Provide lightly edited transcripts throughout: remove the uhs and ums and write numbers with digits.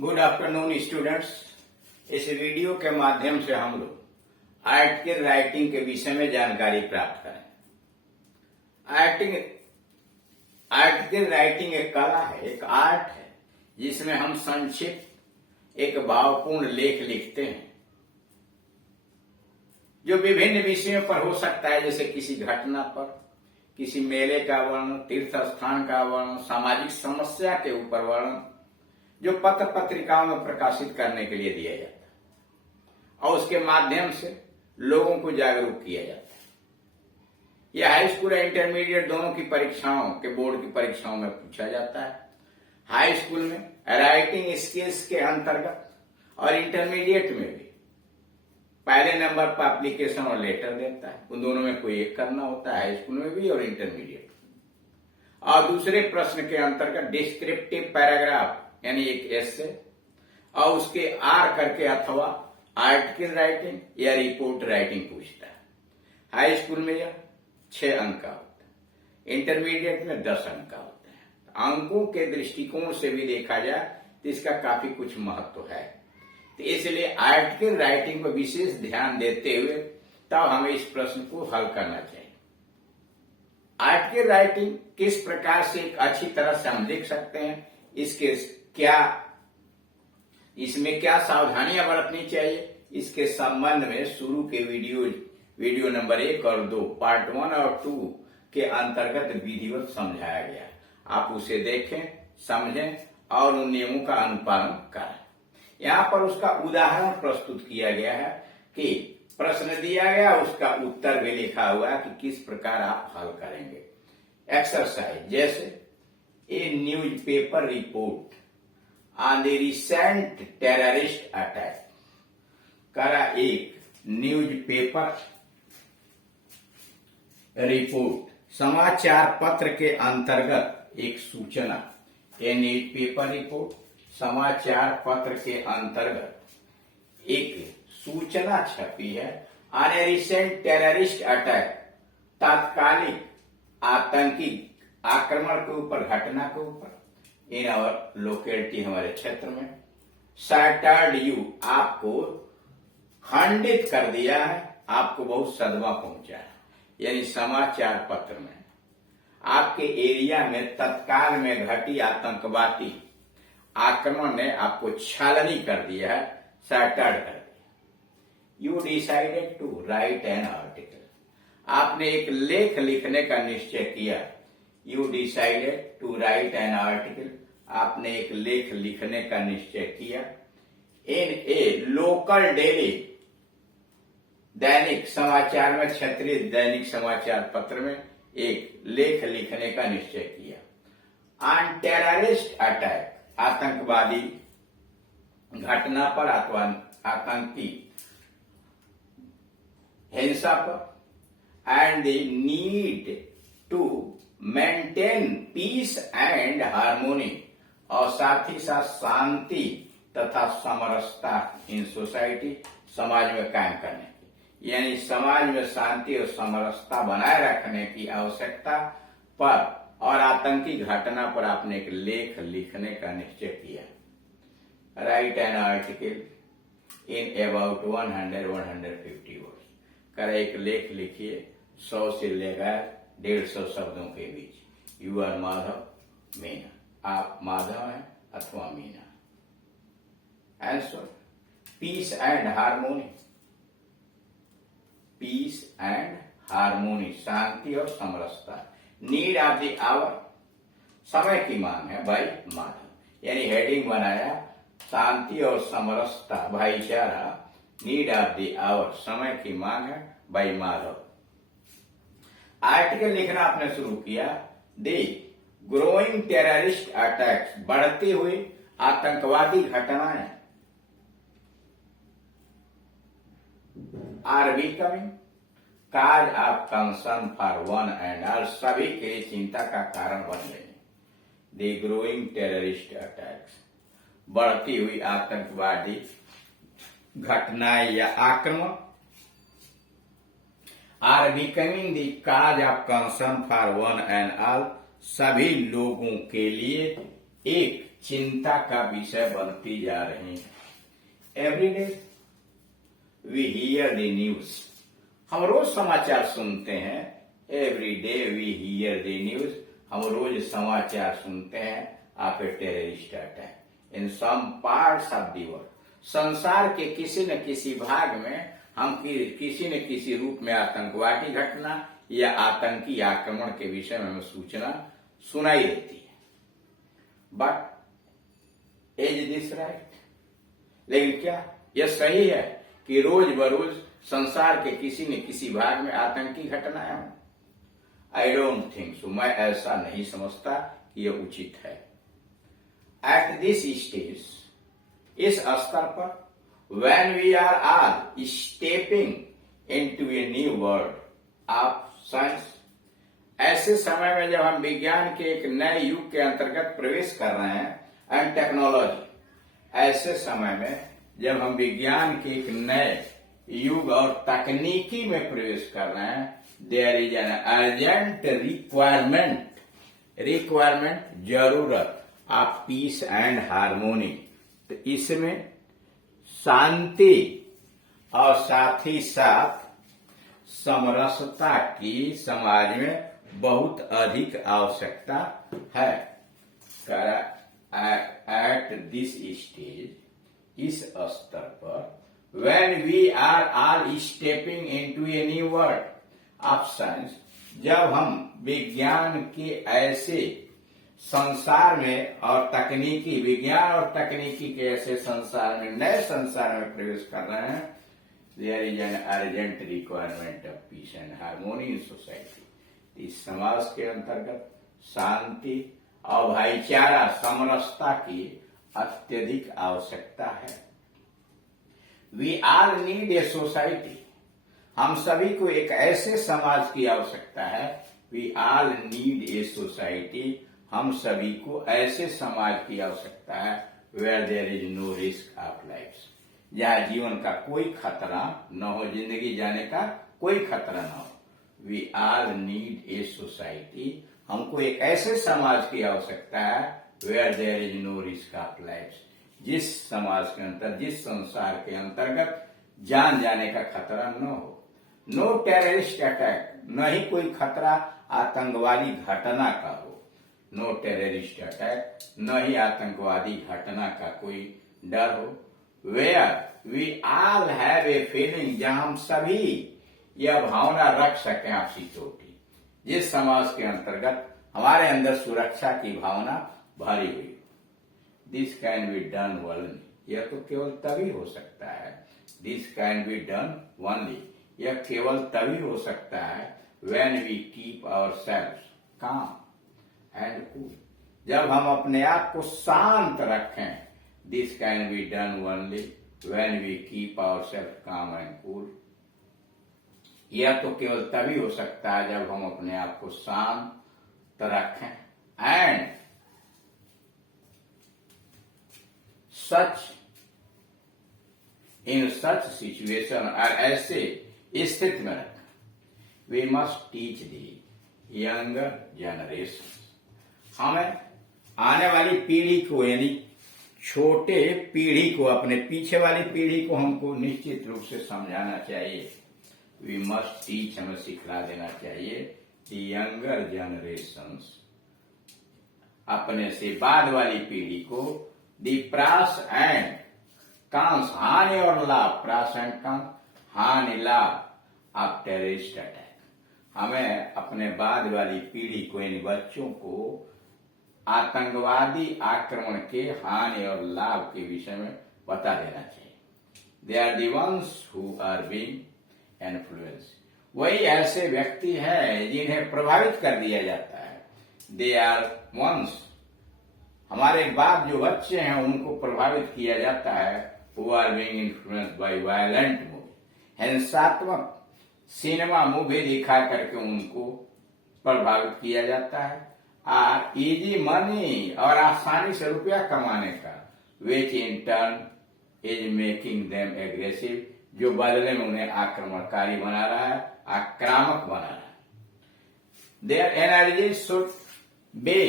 Good afternoon students. इस video के माध्यम से हम लोग आर्टिकल राइटिंग के विषय में जानकारी प्राप्त करें। आर्टिकल राइटिंग एक कला है, एक आर्ट है, जिसमें हम संक्षिप्त एक भावपूर्ण लेख लिखते हैं जो विभिन्न विषयों पर हो सकता है, जैसे किसी घटना पर, किसी मेले का वर्णन, तीर्थ स्थान का वर्णन, सामाजिक समस्या के ऊपर वर्णन, जो पत्र पत्रिकाओं में प्रकाशित करने के लिए दिया जाता है और उसके माध्यम से लोगों को जागरूक किया जाता है। यह हाई स्कूल या इंटरमीडिएट दोनों की परीक्षाओं के बोर्ड की परीक्षाओं में पूछा जाता है। हाई स्कूल में राइटिंग स्किल्स के अंतर्गत और इंटरमीडिएट में भी पहले नंबर पर एप्लीकेशन और लेटर देता है। उन दोनों में कोई एक करना होता है, हाई स्कूल में भी और इंटरमीडिएट में। और दूसरे प्रश्न के अंतर्गत डिस्क्रिप्टिव पैराग्राफ यानी एक एसे और उसके आर करके अथवा आर्टिकल राइटिंग या रिपोर्ट राइटिंग पूछता है। हाई स्कूल में यह 6 अंक का होता है, इंटरमीडिएट में 10 अंक का होता है। अंकों के दृष्टिकोण से भी देखा जाए तो इसका काफी कुछ महत्व है, तो इसलिए आर्टिकल राइटिंग पर विशेष ध्यान देते हुए तब हमें इस प्रश्न को हल करना चाहिए। आर्टिकल राइटिंग किस प्रकार से एक अच्छी तरह से हम लिख सकते हैं, इसमें क्या सावधानियां बरतनी चाहिए, इसके संबंध में शुरू के वीडियो नंबर 1 और 2 पार्ट 1 और 2 के अंतर्गत विधिवत समझाया गया। आप उसे देखें, समझें और उन नियमों का अनुपालन करें। यहाँ पर उसका उदाहरण प्रस्तुत किया गया है कि प्रश्न दिया गया, उसका उत्तर भी लिखा हुआ है कि किस प्रकार आप हल करेंगे। एक्सरसाइज जैसे A newspaper report on the recent terrorist attack। करा एक न्यूज़पेपर रिपोर्ट, समाचार पत्र के अंतर्गत एक सूचना। ए न्यूज़पेपर रिपोर्ट, समाचार पत्र के अंतर्गत एक सूचना छपी है। On A recent terrorist attack, तात्कालिक आतंकी आक्रमण के ऊपर, घटना के ऊपर। इन और लोकेलिटी हमारे क्षेत्र में। सैटर्ड यू, आपको खंडित कर दिया है, आपको बहुत सदमा पहुंचा है। यानी समाचार पत्र में आपके एरिया में तत्काल में घटी आतंकवादी आक्रमण ने आपको छालनी कर दिया है, सैटर्ड कर दिया। You decided to write an article, आपने एक लेख लिखने का निश्चय किया। You decided to write an article, आपने एक लेख लिखने का निश्चय किया। इन ए लोकल डेली, दैनिक समाचार में, क्षेत्रीय दैनिक समाचार पत्र में एक लेख लिखने का निश्चय किया। ऑन टेररिस्ट अटैक, आतंकवादी घटना पर अथवा आतंकी हिंसा पर। And the need to maintain peace and harmony, और साथ ही साथ शांति तथा समरसता इन सोसाइटी, समाज में कायम करने की, यानी समाज में शांति और समरसता बनाए रखने की आवश्यकता पर और आतंकी घटना पर आपने एक लेख लिखने का निश्चय किया। Right an article in about 100-150 words, कर एक लेख लिखिए 100 से लेकर 150 शब्दों के बीच। यू आर माधव मीना, आप माधव हैं अथवा Meena. Answer, peace and harmony, peace and harmony, शांति और समरसता। नीड ऑफ द आवर, समय की मांग है भाई माधव, यानी हेडिंग बनाया शांति और समरसता, भाईचारा। नीड ऑफ द आवर, समय की मांग है भाई माधव। आर्टिकल लिखना आपने शुरू किया। द ग्रोइंग टेररिस्ट अटैक्स, बढ़ती हुई आतंकवादी घटनाएं। Are becoming cause of concern for one and all, सभी के लिए चिंता का कारण बन गए। द ग्रोइंग टेररिस्ट अटैक्स, बढ़ती हुई आतंकवादी घटनाएं या आक्रमण। Are becoming the cause of concern for one and all, सभी लोगों के लिए एक चिंता का विषय बनती जा रही है। Everyday we hear the news, हम रोज समाचार सुनते हैं। Every day we hear the news, हम रोज समाचार सुनते हैं of a terrorist attack in some parts of the world. संसार के किसी न किसी भाग में हम किसी न किसी रूप में आतंकवादी घटना या आतंकी आक्रमण के विषय में हमें सूचना सुनाई देती है। But is this right? लेकिन क्या यह सही है कि रोज बरोज संसार के किसी न किसी भाग में आतंकी घटनाएं हों? आई डोंट थिंक सो, मैं ऐसा नहीं समझता कि यह उचित है। एट दिस स्टेज, इस स्तर पर, when we are all stepping into a new world of science, ऐसे समय में जब हम विज्ञान के एक नए युग के अंतर्गत प्रवेश कर रहे हैं एंड टेक्नोलॉजी, ऐसे समय में जब हम विज्ञान के एक नए युग और तकनीकी में प्रवेश कर रहे हैं, there is an urgent requirement जरूरत ऑफ पीस एंड हार्मोनी। तो इसमें शांति और साथ ही साथ समरसता की समाज में बहुत अधिक आवश्यकता है। एट दिस स्टेज, इस स्तर पर, when we are all stepping into a new world of science, जब हम विज्ञान के ऐसे संसार में और तकनीकी, विज्ञान और तकनीकी के ऐसे संसार में, नए संसार में प्रवेश कर रहे हैं, there is an urgent requirement of peace and harmony in society. इस समाज के अंतर्गत शांति और भाईचारा, समरसता की अत्यधिक आवश्यकता है। We all need a society, हम सभी को एक ऐसे समाज की आवश्यकता है। We all need a society, हम सभी को ऐसे समाज की आवश्यकता है where there is no risk of life, जहाँ जीवन का कोई खतरा न हो, जिंदगी जाने का कोई खतरा न हो। We all need a society, हमको एक ऐसे समाज की आवश्यकता है where there is no risk of life, जिस समाज के अंतर, जिस संसार के अंतर्गत जान जाने का खतरा न हो। नो टेररिस्ट अटैक, न ही कोई खतरा आतंकवादी घटना का हो। नो टेररिस्ट अटैक, न ही आतंकवादी घटना का कोई डर हो। Where we all have a feeling, जहां हम सभी यह भावना रख सकें आपसी चोटी, जिस समाज के अंतर्गत हमारे अंदर सुरक्षा की भावना भरी हुई। This can be done only, यह तो केवल तभी हो सकता है। This can be done only, यह केवल तभी हो सकता है when we keep ourselves calm and cool, जब हम अपने आप को शांत रखें। This can be done only when we keep ourselves calm and cool, यह तो केवल तभी हो सकता है जब हम अपने आप को शांत रखें। एंड इन सच सिचुएशन, और ऐसे स्थिति में रखें, we must teach the younger generation, हमें आने वाली पीढ़ी को, यानी छोटे पीढ़ी को, अपने पीछे वाली पीढ़ी को हमको निश्चित रूप से समझाना चाहिए। वी मस्ट टीच, हमें सिखला देना चाहिए कि यंगर जनरेशंस, अपने से बाद वाली पीढ़ी को, दी प्रास एंड कांस, हानि और लाभ, प्रास एंड कांस, हानि लाभ ऑफ टेररिस्ट अटैक, हमें अपने बाद वाली पीढ़ी को, इन बच्चों को आतंकवादी आक्रमण के हानि और लाभ के विषय में बता देना चाहिए। They are the ones who are being influence, वही ऐसे व्यक्ति हैं जिन्हें प्रभावित कर दिया जाता है। दे आर वंस, हमारे बाद जो बच्चे हैं उनको प्रभावित किया जाता है। Who are being influenced by violent movie, हिंसात्मक सिनेमा मूवी दिखा करके उनको प्रभावित किया जाता है। इजी मनी, और आसानी से रुपया कमाने का, which in turn is making them aggressive, जो बदले में उन्हें आक्रमणकारी बना रहा है, आक्रामक बना रहा है। Their energy should be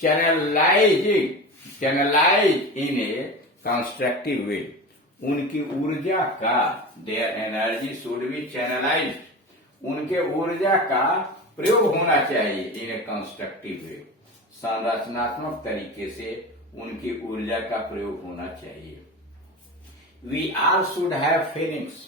channelized channelize in a constructive way, उनकी ऊर्जा का, their energy should be channelize, उनके ऊर्जा का प्रयोग होना चाहिए इन ए कंस्ट्रक्टिव वे, संरचनात्मक तरीके से उनकी ऊर्जा का प्रयोग होना चाहिए। We all should have feelings,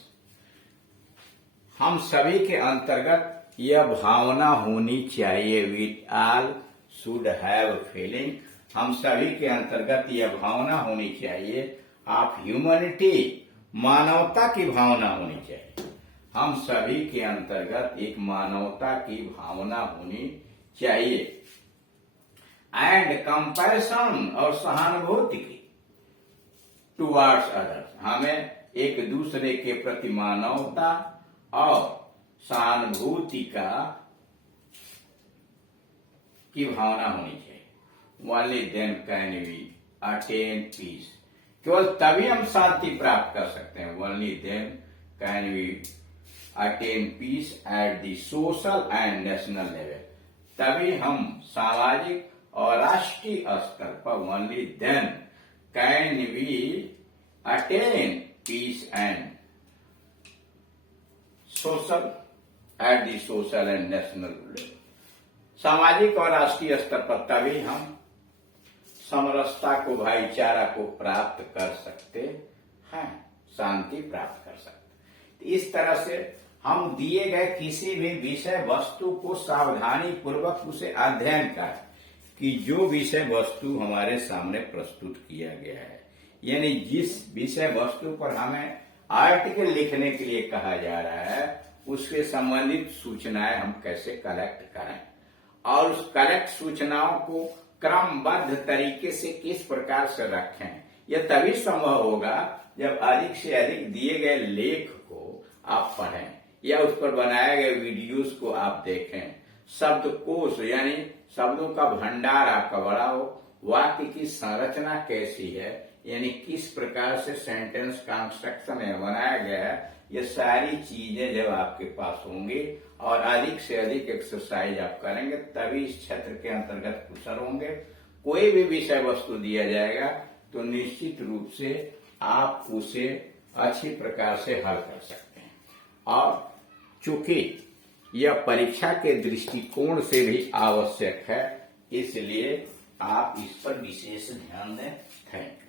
हम सभी के अंतर्गत यह भावना होनी चाहिए। We all should have feeling, हम सभी के अंतर्गत यह भावना होनी चाहिए ऑफ ह्यूमैनिटी, मानवता की भावना होनी चाहिए। हम सभी के अंतर्गत एक मानवता की भावना होनी चाहिए। एंड कंपैरिजन, और सहानुभूति की, टुवर्ड्स अदर्स, हमें एक दूसरे के प्रति मानवता और सहानुभूति की भावना होनी चाहिए। Only then can we attain peace, केवल तभी हम शांति प्राप्त कर सकते हैं। Only then can we attain peace at the social and national level, तभी हम सामाजिक और राष्ट्रीय स्तर पर only then can we attain peace and social at the social and national level, सामाजिक और राष्ट्रीय स्तर पर तभी हम समरसता को, भाईचारा को प्राप्त कर सकते हैं, शांति प्राप्त कर सकते। इस तरह से हम दिए गए किसी भी विषय वस्तु को सावधानी पूर्वक उसे अध्ययन करें कि जो विषय वस्तु हमारे सामने प्रस्तुत किया गया है, यानी जिस विषय वस्तु पर हमें आर्टिकल लिखने के लिए कहा जा रहा है, उसके संबंधित सूचनाएं हम कैसे कलेक्ट करें और उस कलेक्ट सूचनाओं को क्रमबद्ध तरीके से किस प्रकार से रखें। यह तभी संभव होगा जब अधिक से अधिक दिए गए लेख को आप पढ़ें या उस पर बनाए गए वीडियोस को आप देखें। शब्दकोश यानी शब्दों का भंडार आपका बड़ा हो, वाक्य की संरचना कैसी है, यानी किस प्रकार से सेंटेंस कंस्ट्रक्शन बनाया गया है, ये सारी चीजें जब आपके पास होंगी और अधिक से अधिक एक्सरसाइज आप करेंगे तभी इस क्षेत्र के अंतर्गत कुशल होंगे। कोई भी विषय वस्तु दिया जाएगा तो निश्चित रूप से आप उसे अच्छी प्रकार से हल कर सकते हैं। और चूंकि यह परीक्षा के दृष्टिकोण से भी आवश्यक है, इसलिए आप इस पर विशेष ध्यान दें। Thank you.